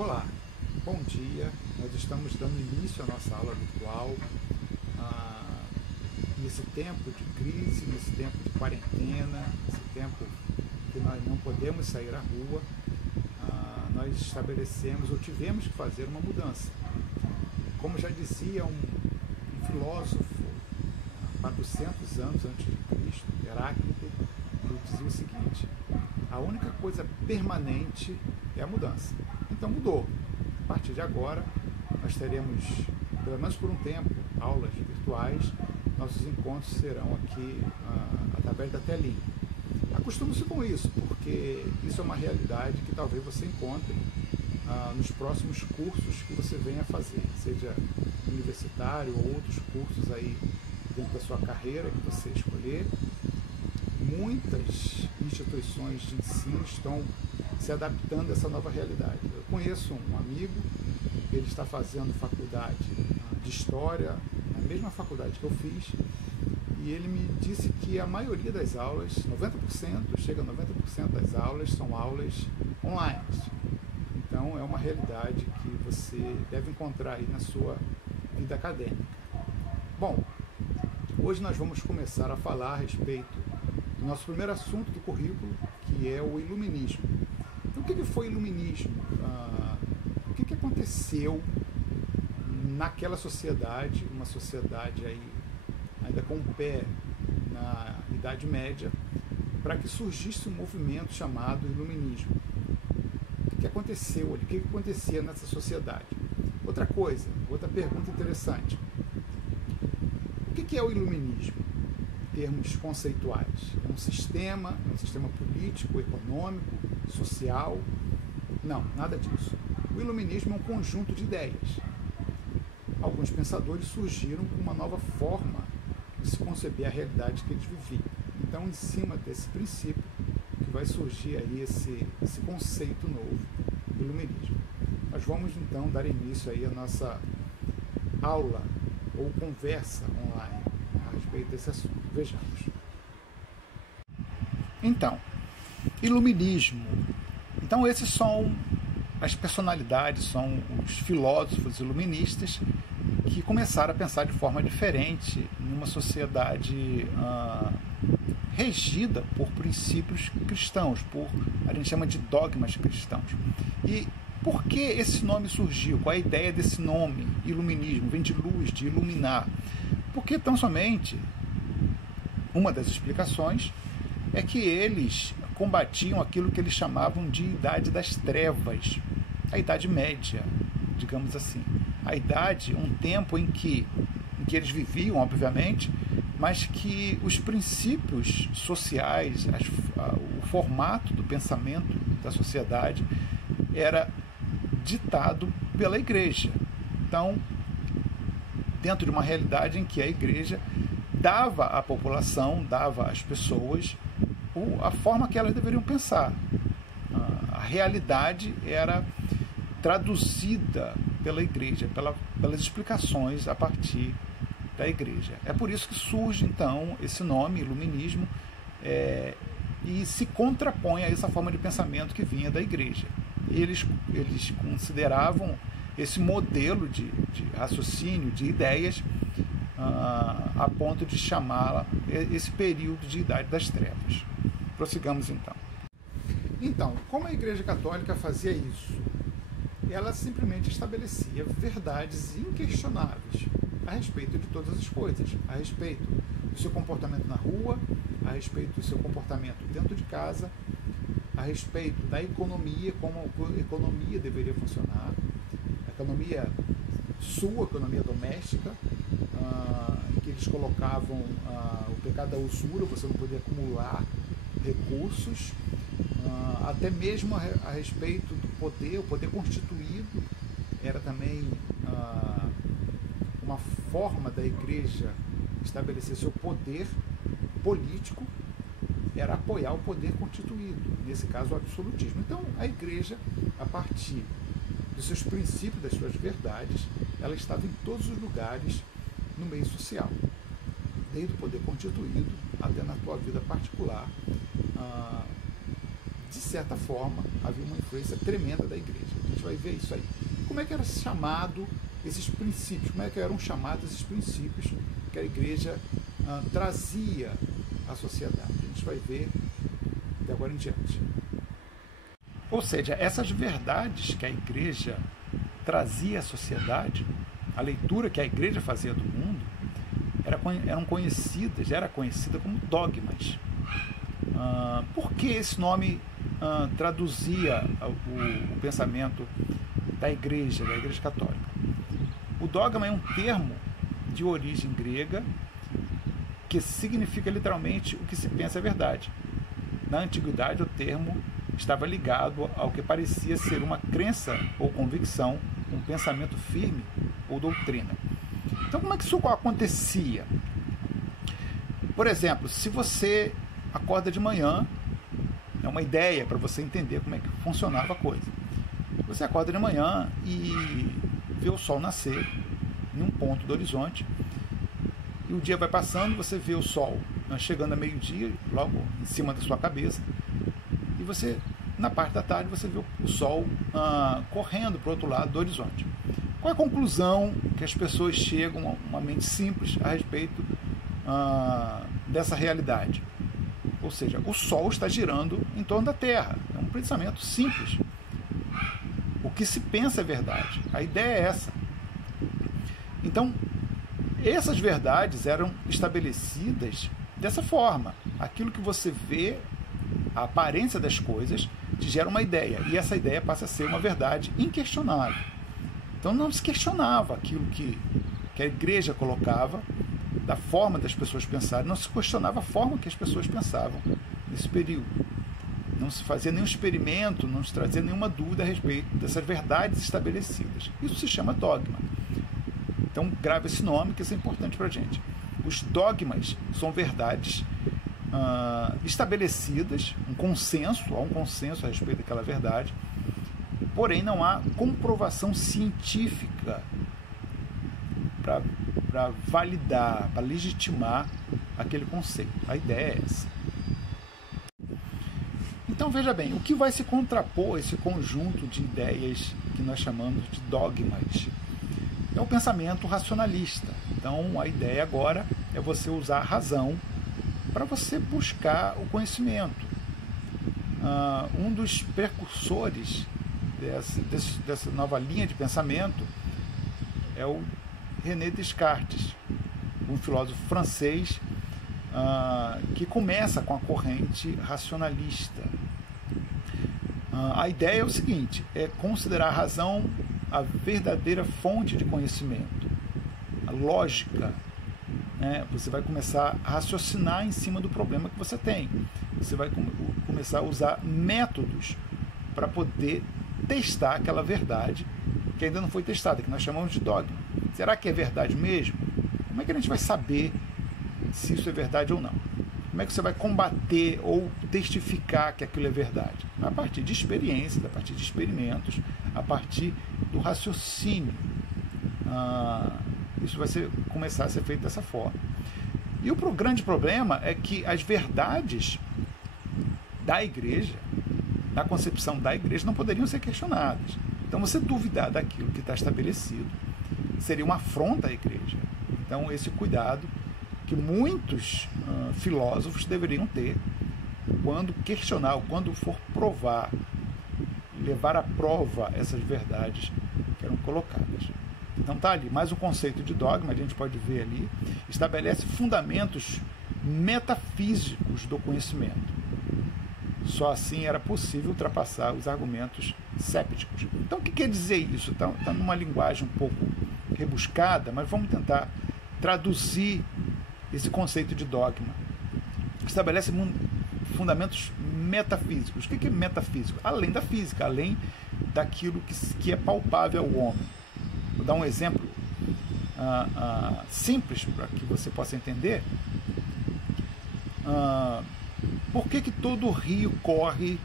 Olá, bom dia. Nós estamos dando início à nossa aula virtual nesse tempo de crise, nesse tempo de quarentena, nesse tempo que nós não podemos sair à rua. Nós estabelecemos ou tivemos que fazer uma mudança. Como já dizia um filósofo, 400 anos antes de Cristo, Heráclito, ele dizia o seguinte: a única coisa permanente é a mudança. Então mudou. A partir de agora, nós teremos, pelo menos por um tempo, aulas virtuais. Nossos encontros serão aqui através da telinha. Acostume-se com isso, porque isso é uma realidade que talvez você encontre nos próximos cursos que você venha fazer, seja universitário ou outros cursos aí dentro da sua carreira que você escolher. Muitas instituições de ensino estão se adaptando a essa nova realidade. Eu conheço um amigo, ele está fazendo faculdade de História, na mesma faculdade que eu fiz, e ele me disse que a maioria das aulas, 90%, chega a 90% das aulas, são aulas online. Então é uma realidade que você deve encontrar aí na sua vida acadêmica. Bom, hoje nós vamos começar a falar a respeito do nosso primeiro assunto do currículo, que é o iluminismo. Então, o que foi o iluminismo? O que aconteceu naquela sociedade, uma sociedade aí ainda com o pé na Idade Média, para que surgisse um movimento chamado iluminismo? O que aconteceu ali? O que acontecia nessa sociedade? Outra coisa, outra pergunta interessante: o que é o iluminismo? Termos conceituais. É um sistema político, econômico, social? Não, nada disso. O iluminismo é um conjunto de ideias. Alguns pensadores surgiram com uma nova forma de se conceber a realidade que eles viviam. Então, em cima desse princípio, que vai surgir aí esse conceito novo do iluminismo. Nós vamos, então, dar início aí à nossa aula ou conversa online a respeito desse assunto. Vejamos. Então, iluminismo. Então, esses são as personalidades, são os filósofos iluministas que começaram a pensar de forma diferente numa sociedade regida por princípios cristãos, a gente chama de dogmas cristãos. E por que esse nome surgiu? Qual é a ideia desse nome? Iluminismo, vem de luz, de iluminar. Porque tão somente uma das explicações é que eles combatiam aquilo que eles chamavam de Idade das Trevas, a Idade Média, digamos assim. A idade, um tempo em que eles viviam, obviamente, mas que os princípios sociais, o formato do pensamento da sociedade era ditado pela igreja. Então, dentro de uma realidade em que a igreja dava à população, dava às pessoas a forma que elas deveriam pensar. A realidade era traduzida pela igreja, pelas explicações a partir da igreja. É por isso que surge, então, esse nome, iluminismo, e se contrapõe a essa forma de pensamento que vinha da igreja. Eles consideravam esse modelo de raciocínio, de ideias, a ponto de chamá-la esse período de Idade das Trevas. Prossigamos então. Então, como a Igreja Católica fazia isso? Ela simplesmente estabelecia verdades inquestionáveis a respeito de todas as coisas, a respeito do seu comportamento na rua, a respeito do seu comportamento dentro de casa, a respeito da economia, como a economia deveria funcionar, a economia sua, a economia doméstica, que eles colocavam o pecado da usura, você não podia acumular recursos, até mesmo a respeito do poder, o poder constituído era também uma forma da igreja estabelecer seu poder político, era apoiar o poder constituído, nesse caso o absolutismo. Então a igreja, a partir dos seus princípios, das suas verdades, ela estava em todos os lugares no meio social, desde o poder constituído até na tua vida particular, de certa forma, havia uma influência tremenda da igreja. A gente vai ver isso aí. Como é que era chamado esses princípios? Como é que eram chamados esses princípios que a igreja trazia à sociedade? A gente vai ver de agora em diante. Ou seja, essas verdades que a igreja trazia à sociedade, a leitura que a igreja fazia do mundo, era conhecida como dogmas. Por que esse nome traduzia o pensamento da igreja católica? O dogma é um termo de origem grega que significa literalmente o que se pensa é verdade. Na antiguidade, o termo estava ligado ao que parecia ser uma crença ou convicção, um pensamento firme ou doutrina. Então, como é que isso acontecia? Por exemplo, se você acorda de manhã, é uma ideia para você entender como é que funcionava a coisa. Você acorda de manhã e vê o sol nascer em um ponto do horizonte, e o dia vai passando, você vê o sol chegando a meio-dia, logo em cima da sua cabeça, e você, na parte da tarde, você vê o sol correndo para o outro lado do horizonte. Qual é a conclusão que as pessoas chegam a uma mente simples a respeito dessa realidade? Ou seja, o Sol está girando em torno da Terra. É um pensamento simples. O que se pensa é verdade. A ideia é essa. Então, essas verdades eram estabelecidas dessa forma. Aquilo que você vê, a aparência das coisas, te gera uma ideia. E essa ideia passa a ser uma verdade inquestionável. Então não se questionava aquilo que a igreja colocava, da forma das pessoas pensarem, não se questionava a forma que as pessoas pensavam nesse período. Não se fazia nenhum experimento, não se trazia nenhuma dúvida a respeito dessas verdades estabelecidas. Isso se chama dogma. Então grave esse nome, que isso é importante para a gente. Os dogmas são verdades estabelecidas, há um consenso a respeito daquela verdade, porém não há comprovação científica para validar, para legitimar aquele conceito. A ideia é essa. Então veja bem, o que vai se contrapor a esse conjunto de ideias que nós chamamos de dogmas? É o pensamento racionalista. Então a ideia agora é você usar a razão para você buscar o conhecimento. Um dos precursores dessa nova linha de pensamento é o René Descartes, um filósofo francês que começa com a corrente racionalista. A ideia é o seguinte: é considerar a razão a verdadeira fonte de conhecimento, a lógica. Você vai começar a raciocinar em cima do problema que você tem. Você vai começar a usar métodos para poder testar aquela verdade que ainda não foi testada, que nós chamamos de dogma. Será que é verdade mesmo? Como é que a gente vai saber se isso é verdade ou não? Como é que você vai combater ou testificar que aquilo é verdade? A partir de experiências, a partir de experimentos, a partir do raciocínio. Isso vai começar a ser feito dessa forma. E o grande problema é que as verdades da igreja, da concepção da igreja, não poderiam ser questionadas. Então, você duvidar daquilo que está estabelecido seria uma afronta à igreja. Então, esse cuidado que muitos filósofos deveriam ter quando questionar, ou quando for provar, levar à prova essas verdades que eram colocadas. Então está ali, mais um conceito de dogma, a gente pode ver ali, estabelece fundamentos metafísicos do conhecimento. Só assim era possível ultrapassar os argumentos cépticos. Então o que quer dizer isso? Está numa linguagem um pouco rebuscada, mas vamos tentar traduzir esse conceito de dogma. Estabelece fundamentos metafísicos. O que é metafísico? Além da física, além daquilo que é palpável ao homem. Vou dar um exemplo simples para que você possa entender. Por que todo rio corre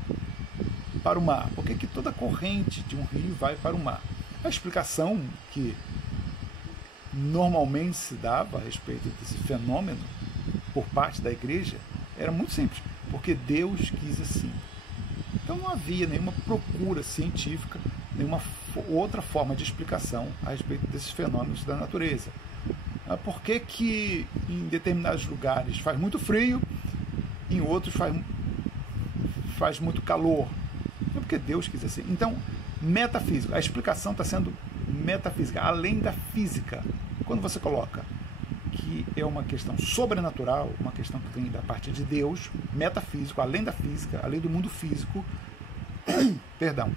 para o mar? Por que toda corrente de um rio vai para o mar? A explicação que normalmente se dava a respeito desse fenômeno por parte da igreja era muito simples. Porque Deus quis assim. Então não havia nenhuma procura científica, nenhuma outra forma de explicação a respeito desses fenômenos da natureza. Por que que em determinados lugares faz muito frio, em outros faz muito calor? É porque Deus quis assim. Então, metafísica, a explicação está sendo metafísica, além da física. Quando você coloca que é uma questão sobrenatural, uma questão que vem da parte de Deus, metafísico, além da física, além do mundo físico, perdão,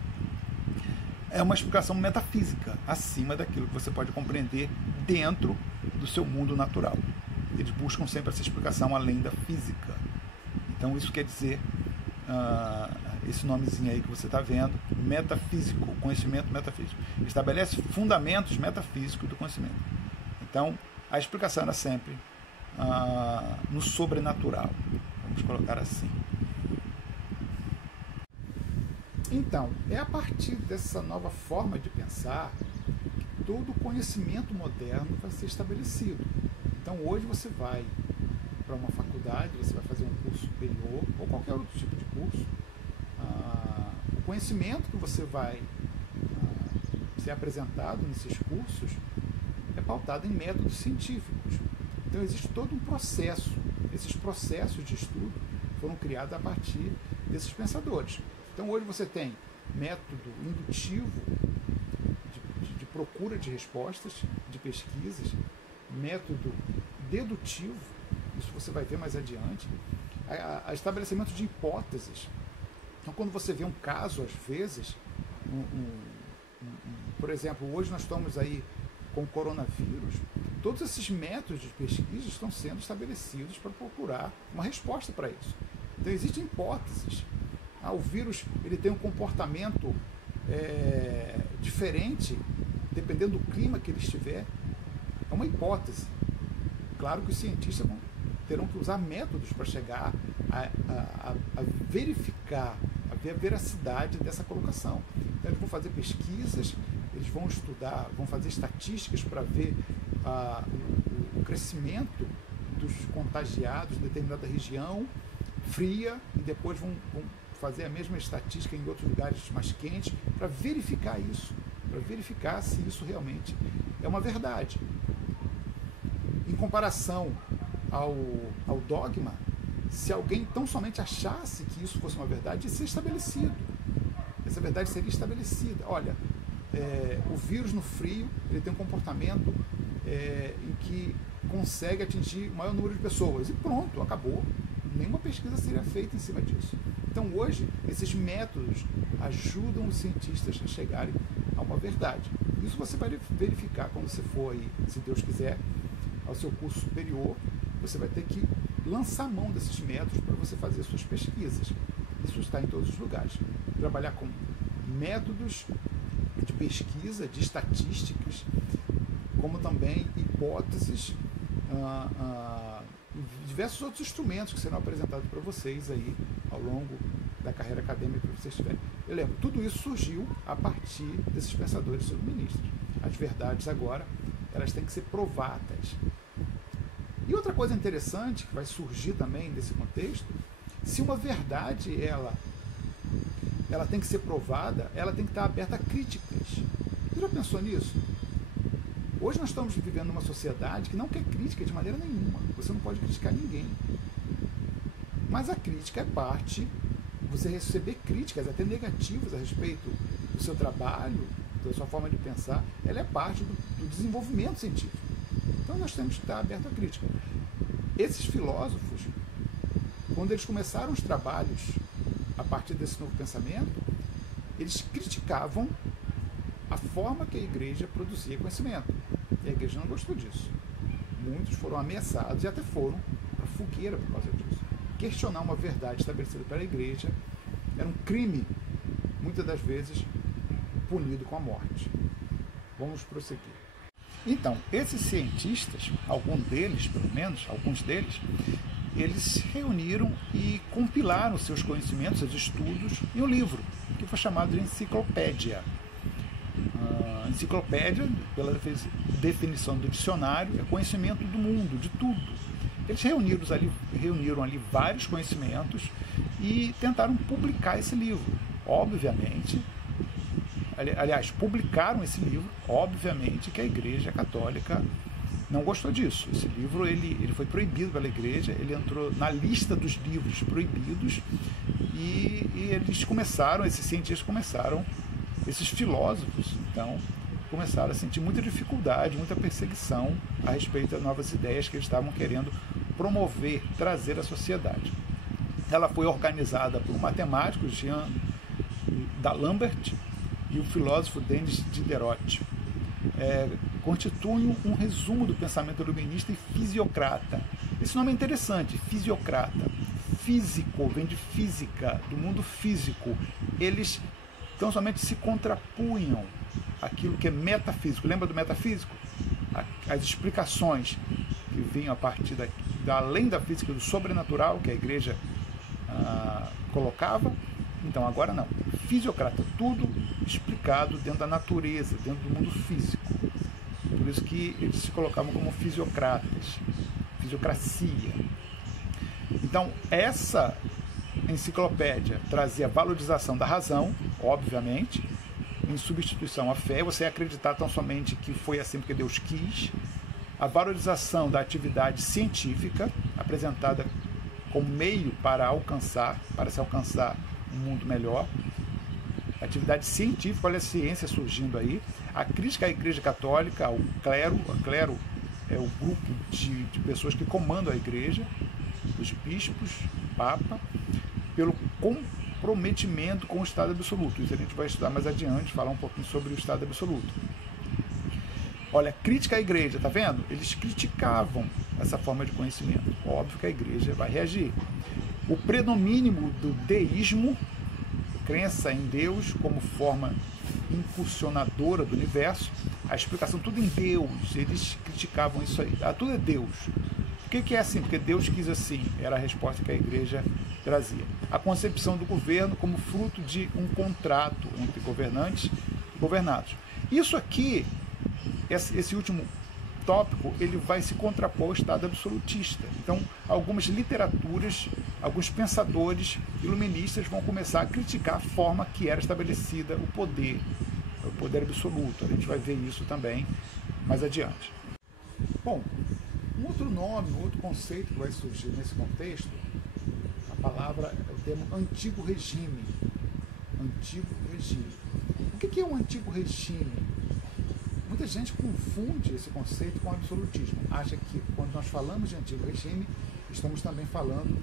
é uma explicação metafísica, acima daquilo que você pode compreender dentro do seu mundo natural. Eles buscam sempre essa explicação além da física. Então isso quer dizer, esse nomezinho aí que você está vendo, metafísico, conhecimento metafísico. Estabelece fundamentos metafísicos do conhecimento. Então, a explicação era sempre no sobrenatural. Vamos colocar assim. Então, é a partir dessa nova forma de pensar que todo o conhecimento moderno vai ser estabelecido. Então, hoje você vai para uma faculdade, você vai fazer um curso superior ou qualquer outro tipo de curso. O conhecimento que você vai ser apresentado nesses cursos é pautado em métodos científicos. Então, existe todo um processo. Esses processos de estudo foram criados a partir desses pensadores. Então, hoje você tem método indutivo de procura de respostas, de pesquisas, método dedutivo, isso você vai ver mais adiante, a estabelecimento de hipóteses. Então, quando você vê um caso, às vezes, por exemplo, hoje nós estamos aí com o coronavírus, todos esses métodos de pesquisa estão sendo estabelecidos para procurar uma resposta para isso. Então, existem hipóteses. O vírus ele tem um comportamento diferente, dependendo do clima que ele estiver. É uma hipótese. Claro que os cientistas terão que usar métodos para chegar a verificar, a ver a veracidade dessa colocação. Então, eles vão fazer pesquisas, eles vão estudar, vão fazer estatísticas para ver o crescimento dos contagiados em determinada região fria, e depois vão fazer a mesma estatística em outros lugares mais quentes, para verificar isso, para verificar se isso realmente é uma verdade. Em comparação ao dogma, se alguém tão somente achasse que isso fosse uma verdade, ia ser estabelecido. Essa verdade seria estabelecida. Olha, o vírus no frio ele tem um comportamento em que consegue atingir o maior número de pessoas. E pronto, acabou. Nenhuma pesquisa seria feita em cima disso. Então, hoje, esses métodos ajudam os cientistas a chegarem a uma verdade. Isso você vai verificar quando você for, aí, se Deus quiser, ao seu curso superior. Você vai ter que lançar mão desses métodos para você fazer suas pesquisas. Isso está em todos os lugares. Trabalhar com métodos de pesquisa, de estatísticas, como também hipóteses, diversos outros instrumentos que serão apresentados para vocês aí ao longo da carreira acadêmica que vocês tiverem. Eu lembro, tudo isso surgiu a partir desses pensadores iluministas. As verdades agora, elas têm que ser provadas. E outra coisa interessante que vai surgir também desse contexto, se uma verdade ela tem que ser provada, ela tem que estar aberta a críticas. Você já pensou nisso? Hoje nós estamos vivendo numa sociedade que não quer crítica de maneira nenhuma. Você não pode criticar ninguém. Mas a crítica é parte, você receber críticas, até negativas a respeito do seu trabalho, da sua forma de pensar, ela é parte do desenvolvimento científico. Então nós temos que estar aberto à crítica. Esses filósofos, quando eles começaram os trabalhos a partir desse novo pensamento, eles criticavam a forma que a igreja produzia conhecimento. E a igreja não gostou disso. Muitos foram ameaçados e até foram para a fogueira por causa disso. Questionar uma verdade estabelecida pela igreja era um crime, muitas das vezes punido com a morte. Vamos prosseguir. Então, esses cientistas, alguns deles, eles reuniram e compilaram seus conhecimentos, seus estudos em um livro, que foi chamado de enciclopédia. Enciclopédia, pela definição do dicionário, é conhecimento do mundo, de tudo. Eles reuniram ali vários conhecimentos e tentaram publicar esse livro. Obviamente, aliás, publicaram esse livro, obviamente que a Igreja Católica não gostou disso. Esse livro ele foi proibido pela Igreja, ele entrou na lista dos livros proibidos e eles começaram, esses cientistas começaram, esses filósofos, então, começaram a sentir muita dificuldade, muita perseguição a respeito das novas ideias que eles estavam querendo promover, trazer à sociedade. Ela foi organizada por um matemático, Jean D'Alembert, e o filósofo Denis Diderot. Constituem um resumo do pensamento iluminista e fisiocrata. Esse nome é interessante, fisiocrata. Físico vem de física, do mundo físico. Eles tão somente se contrapunham aquilo que é metafísico. Lembra do metafísico? As explicações que vinham a partir além da física, do sobrenatural, que a Igreja colocava. Então, agora não. Fisiocrata, tudo explicado dentro da natureza, dentro do mundo físico. Por isso que eles se colocavam como fisiocratas, fisiocracia. Então, essa enciclopédia trazia a valorização da razão, obviamente, em substituição à fé, você acreditar tão somente que foi assim porque Deus quis, a valorização da atividade científica, apresentada como meio para se alcançar um mundo melhor, atividade científica, olha a ciência surgindo aí, a crítica à Igreja Católica, ao clero, o clero é o grupo de pessoas que comandam a Igreja, os bispos, o Papa, pelo comprometimento com o Estado absoluto. Isso a gente vai estudar mais adiante, falar um pouquinho sobre o Estado absoluto. Olha, crítica à Igreja, tá vendo? Eles criticavam essa forma de conhecimento. Óbvio que a Igreja vai reagir. O predomínio do deísmo, crença em Deus como forma impulsionadora do universo, a explicação tudo em Deus, eles criticavam isso aí. Tudo é Deus. Por que é assim? Porque Deus quis assim, era a resposta que a Igreja trazia. A concepção do governo como fruto de um contrato entre governantes e governados. Isso aqui, esse último tópico, ele vai se contrapor ao Estado absolutista. Então, algumas literaturas, alguns pensadores iluministas vão começar a criticar a forma que era estabelecida o poder absoluto. A gente vai ver isso também mais adiante. Bom, um outro nome, um outro conceito que vai surgir nesse contexto, a palavra é o termo antigo regime. Antigo regime. O que é um antigo regime? Muita gente confunde esse conceito com o absolutismo. Acha que quando nós falamos de antigo regime, estamos também falando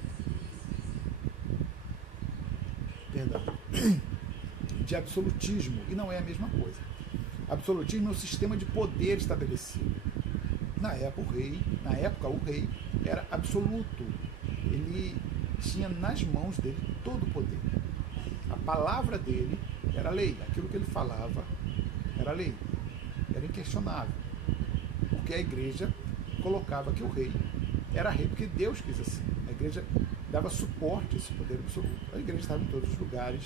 de absolutismo, e não é a mesma coisa. Absolutismo é um sistema de poder estabelecido. Na época o rei era absoluto. Ele tinha nas mãos dele todo o poder. A palavra dele era lei. Aquilo que ele falava era lei. Era inquestionável. Porque a Igreja colocava que o rei era rei porque Deus quis assim. A Igreja dava suporte a esse poder absoluto. A Igreja estava em todos os lugares,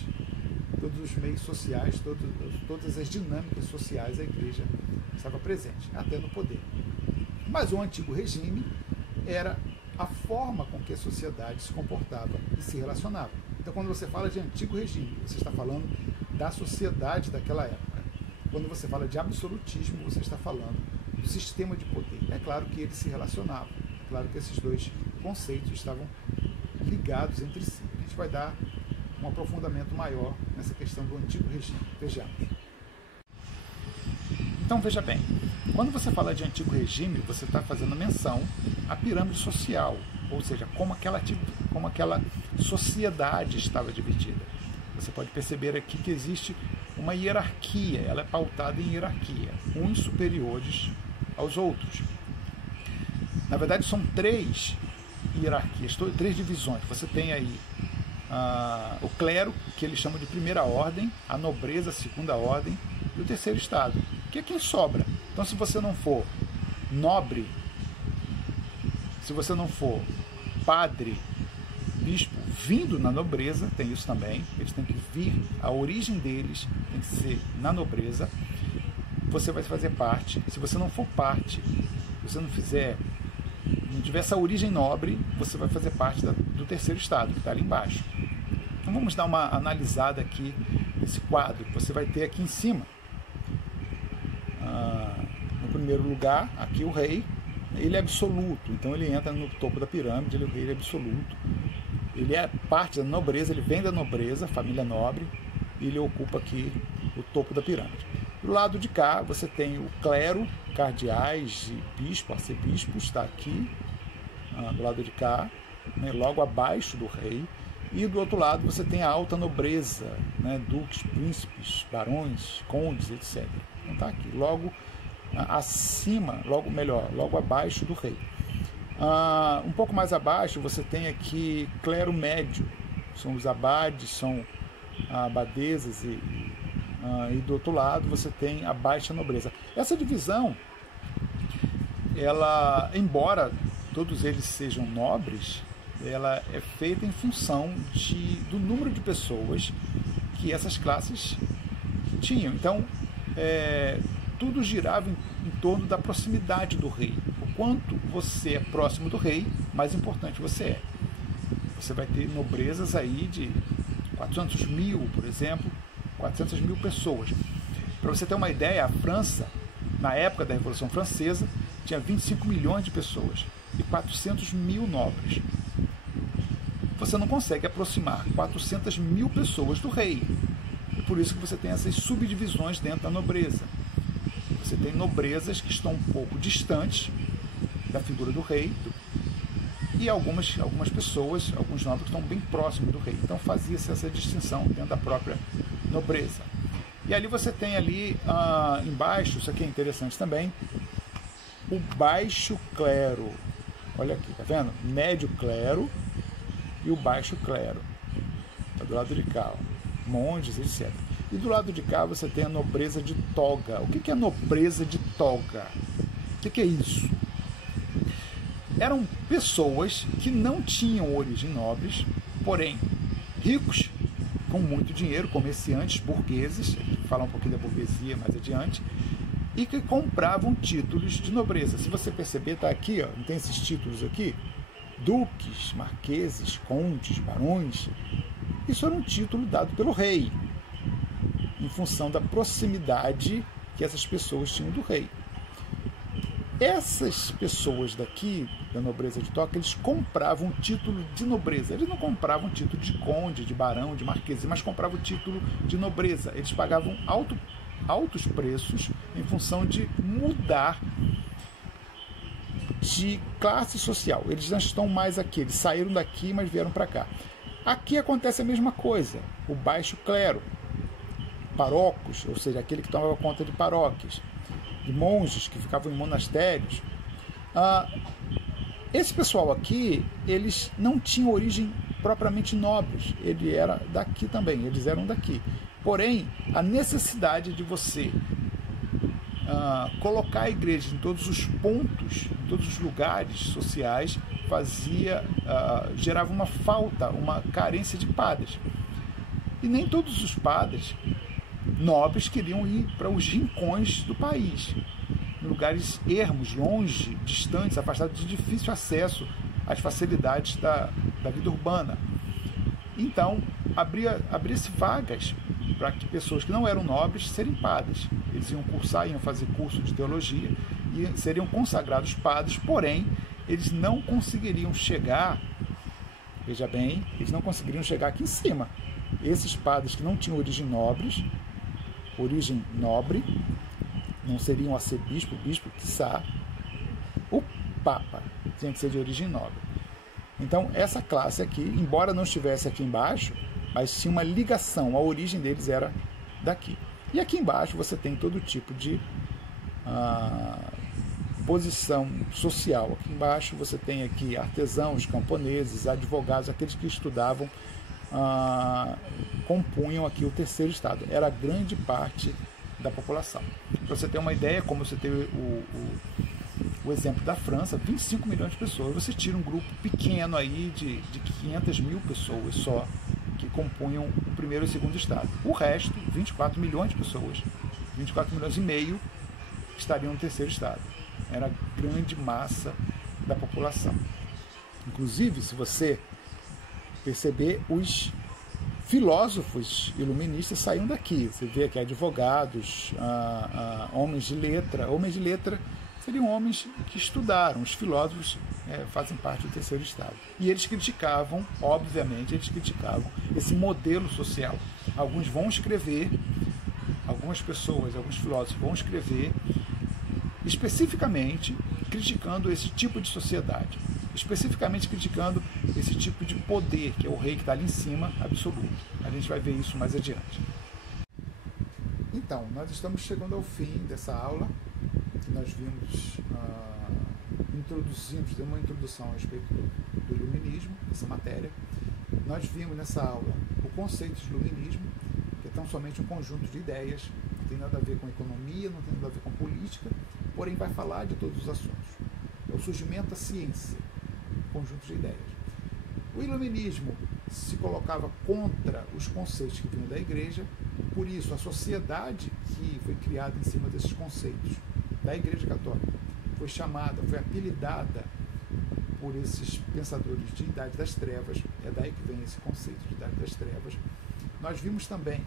todos os meios sociais, todas as dinâmicas sociais, a Igreja estava presente, até no poder. Mas o antigo regime era a forma com que a sociedade se comportava e se relacionava. Então, quando você fala de antigo regime, você está falando da sociedade daquela época. Quando você fala de absolutismo, você está falando do sistema de poder. É claro que eles se relacionavam. É claro que esses dois conceitos estavam ligados entre si. A gente vai dar um aprofundamento maior nessa questão do antigo regime. Vejamos. Então, veja bem. Quando você fala de antigo regime, você está fazendo menção à pirâmide social, ou seja, como aquela sociedade estava dividida. Você pode perceber aqui que existe uma hierarquia, ela é pautada em hierarquia, uns superiores aos outros. Na verdade, são três hierarquias, três divisões. Você tem aí o clero, que eles chamam de primeira ordem, a nobreza, segunda ordem, e o terceiro estado, que é quem sobra. Então, se você não for nobre, se você não for padre, bispo, vindo na nobreza, tem isso também, eles têm que vir, a origem deles tem que ser na nobreza, você vai fazer parte. Se você não for parte, se você não tiver essa origem nobre, você vai fazer parte do terceiro estado, que está ali embaixo. Então vamos dar uma analisada aqui nesse quadro que você vai ter aqui em cima. No primeiro lugar, aqui o rei, ele é absoluto, então ele entra no topo da pirâmide, ele é o rei absoluto. Ele é parte da nobreza, ele vem da nobreza, família nobre, e ele ocupa aqui o topo da pirâmide. Do lado de cá, você tem o clero, cardeais e bispo, arcebispo, está aqui, do lado de cá, né, logo abaixo do rei. E do outro lado você tem a alta nobreza, né, duques, príncipes, barões, condes, etc. Então está aqui, logo acima, logo abaixo do rei. Um pouco mais abaixo você tem aqui clero médio, são os abades, são abadesas e do outro lado você tem a baixa nobreza. Essa divisão, ela, embora todos eles sejam nobres, ela é feita em função do número de pessoas que essas classes tinham. Então, tudo girava em torno da proximidade do rei. O quanto você é próximo do rei, mais importante você é. Você vai ter nobrezas aí de 400 mil, por exemplo, 400 mil pessoas. Para você ter uma ideia, a França, na época da Revolução Francesa, tinha 25 milhões de pessoas e 400 mil nobres. Você não consegue aproximar 400 mil pessoas do rei. E por isso que você tem essas subdivisões dentro da nobreza. Você tem nobrezas que estão um pouco distantes da figura do rei e algumas pessoas, alguns nobres que estão bem próximos do rei. Então fazia-se essa distinção dentro da própria nobreza. E ali você tem ali embaixo, isso aqui é interessante também, o baixo clero. Olha aqui, tá vendo? Médio clero e o baixo clero. Tá do lado de cá, ó. Monges, etc. E do lado de cá você tem a nobreza de toga. O que é nobreza de toga? O que é isso? Eram pessoas que não tinham origem nobres, porém ricos, com muito dinheiro, comerciantes, burgueses, a gente vai falar um pouquinho da burguesia mais adiante, e que compravam títulos de nobreza. Se você perceber, está aqui, ó, não tem esses títulos aqui? Duques, marqueses, condes, barões. Isso era um título dado pelo rei, em função da proximidade que essas pessoas tinham do rei. Essas pessoas daqui, da nobreza de toga, eles compravam título de nobreza. Eles não compravam título de conde, de barão, de marquês, mas compravam título de nobreza. Eles pagavam altos preços em função de mudar de classe social. Eles não estão mais aqui, eles saíram daqui, mas vieram para cá. Aqui acontece a mesma coisa. O baixo clero, paróquios, ou seja, aquele que tomava conta de paróquias, de monges que ficavam em monastérios. Esse pessoal aqui, eles não tinham origem propriamente nobres, ele era daqui também, eles eram daqui. Porém, a necessidade de você colocar a igreja em todos os pontos, em todos os lugares sociais, gerava uma falta, uma carência de padres. E nem todos os padres nobres queriam ir para os rincões do país, em lugares ermos, longe, distantes, afastados, de difícil acesso às facilidades da vida urbana. Então, abria-se vagas para que pessoas que não eram nobres serem padres. Eles iam fazer curso de teologia e seriam consagrados padres, porém, eles não conseguiriam chegar, veja bem, eles não conseguiriam chegar aqui em cima. Esses padres que não tinham origem nobre, não seriam arcebispo, bispo, quiçá, o papa tinha que ser de origem nobre. Então, essa classe aqui, embora não estivesse aqui embaixo, mas tinha uma ligação, a origem deles era daqui. E aqui embaixo você tem todo tipo de posição social. Aqui embaixo você tem aqui artesãos, camponeses, advogados, aqueles que estudavam, compunham aqui o terceiro estado. Era a grande parte da população. Para você ter uma ideia, como você teve o exemplo da França, 25 milhões de pessoas, você tira um grupo pequeno aí de 500 mil pessoas só, que compunham o primeiro e o segundo estado. O resto, 24 milhões de pessoas, 24 milhões e meio, estariam no terceiro estado. Era a grande massa da população. Inclusive, se você perceber, os filósofos iluministas saíam daqui. Você vê aqui advogados, homens de letra seriam homens que estudaram. Os filósofos fazem parte do terceiro estado. E eles criticavam, obviamente, esse modelo social. Alguns vão escrever, algumas pessoas, alguns filósofos vão escrever especificamente criticando esse tipo de sociedade, especificamente criticando esse tipo de poder, que é o rei que está ali em cima, absoluto. A gente vai ver isso mais adiante. Então, nós estamos chegando ao fim dessa aula, que nós vimos, demos uma introdução a respeito do iluminismo, essa matéria. Nós vimos nessa aula o conceito de iluminismo, que é tão somente um conjunto de ideias, não tem nada a ver com economia, não tem nada a ver com política, porém vai falar de todos os assuntos. É o surgimento da ciência, conjunto de ideias. O iluminismo se colocava contra os conceitos que vinham da igreja, por isso a sociedade que foi criada em cima desses conceitos da Igreja Católica foi apelidada por esses pensadores de Idade das Trevas. É daí que vem esse conceito de Idade das Trevas. Nós vimos também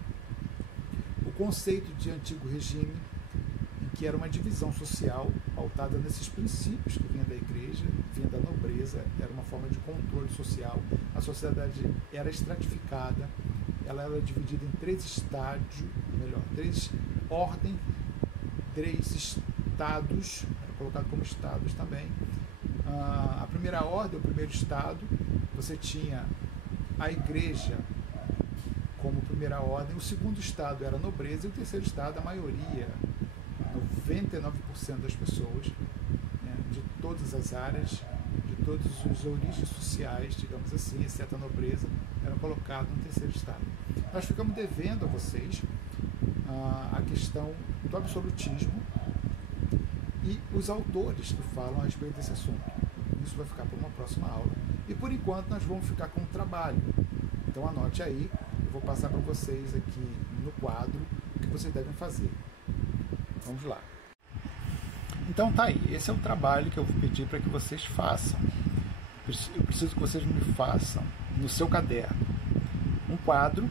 o conceito de antigo regime, em que era uma divisão social pautada nesses princípios que vinha da igreja, vinha da nobreza, era uma forma de controle social. A sociedade era estratificada, ela era dividida em três ordens, três estados, era colocado como estados também. A primeira ordem, o primeiro estado, você tinha a igreja como primeira ordem, o segundo estado era a nobreza e o terceiro estado, a maioria, 99% das pessoas, né, de todas as áreas, de todas as origens sociais, digamos assim, exceto a nobreza, eram colocados no terceiro estado. Nós ficamos devendo a vocês a questão do absolutismo e os autores que falam a respeito desse assunto. Isso vai ficar para uma próxima aula. E por enquanto nós vamos ficar com o trabalho. Então anote aí, eu vou passar para vocês aqui no quadro o que vocês devem fazer. Vamos lá. Então tá aí, esse é o trabalho que eu vou pedir para que vocês façam. Eu preciso que vocês me façam no seu caderno um quadro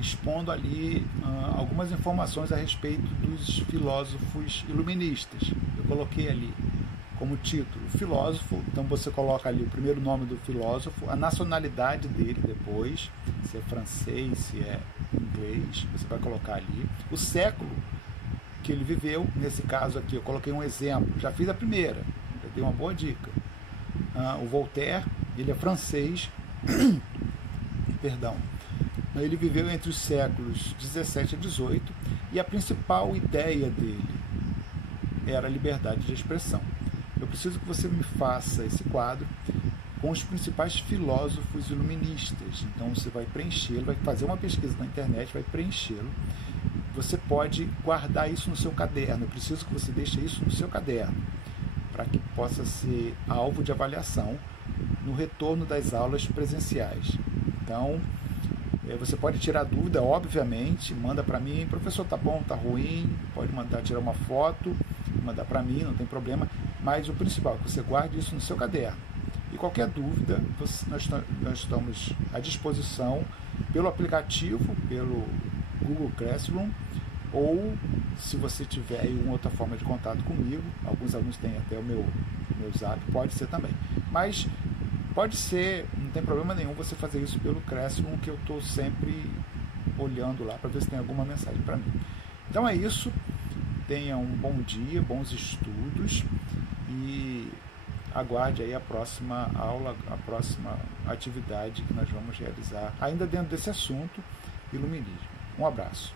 expondo ali algumas informações a respeito dos filósofos iluministas. Eu coloquei ali como título filósofo, então você coloca ali o primeiro nome do filósofo, a nacionalidade dele depois, se é francês, se é inglês, você vai colocar ali, o século que ele viveu, nesse caso aqui eu coloquei um exemplo, já fiz a primeira, já dei uma boa dica. O Voltaire, ele é francês, perdão, ele viveu entre os séculos 17 a 18 e a principal ideia dele era a liberdade de expressão. Eu preciso que você me faça esse quadro com os principais filósofos iluministas. Então você vai preenchê-lo, vai fazer uma pesquisa na internet, vai preenchê-lo. Você pode guardar isso no seu caderno. Eu preciso que você deixe isso no seu caderno, para que possa ser alvo de avaliação no retorno das aulas presenciais. Então, você pode tirar dúvida, obviamente, manda para mim, professor, tá bom, tá ruim, pode mandar tirar uma foto, mandar para mim, não tem problema, mas o principal é que você guarde isso no seu caderno. E qualquer dúvida, nós estamos à disposição pelo aplicativo, pelo Google Classroom, ou se você tiver aí uma outra forma de contato comigo, alguns alunos têm até o meu zap, pode ser também. Mas pode ser, não tem problema nenhum você fazer isso pelo Classroom, que eu estou sempre olhando lá para ver se tem alguma mensagem para mim. Então é isso, tenha um bom dia, bons estudos e aguarde aí a próxima aula, a próxima atividade que nós vamos realizar, ainda dentro desse assunto, iluminismo. Um abraço.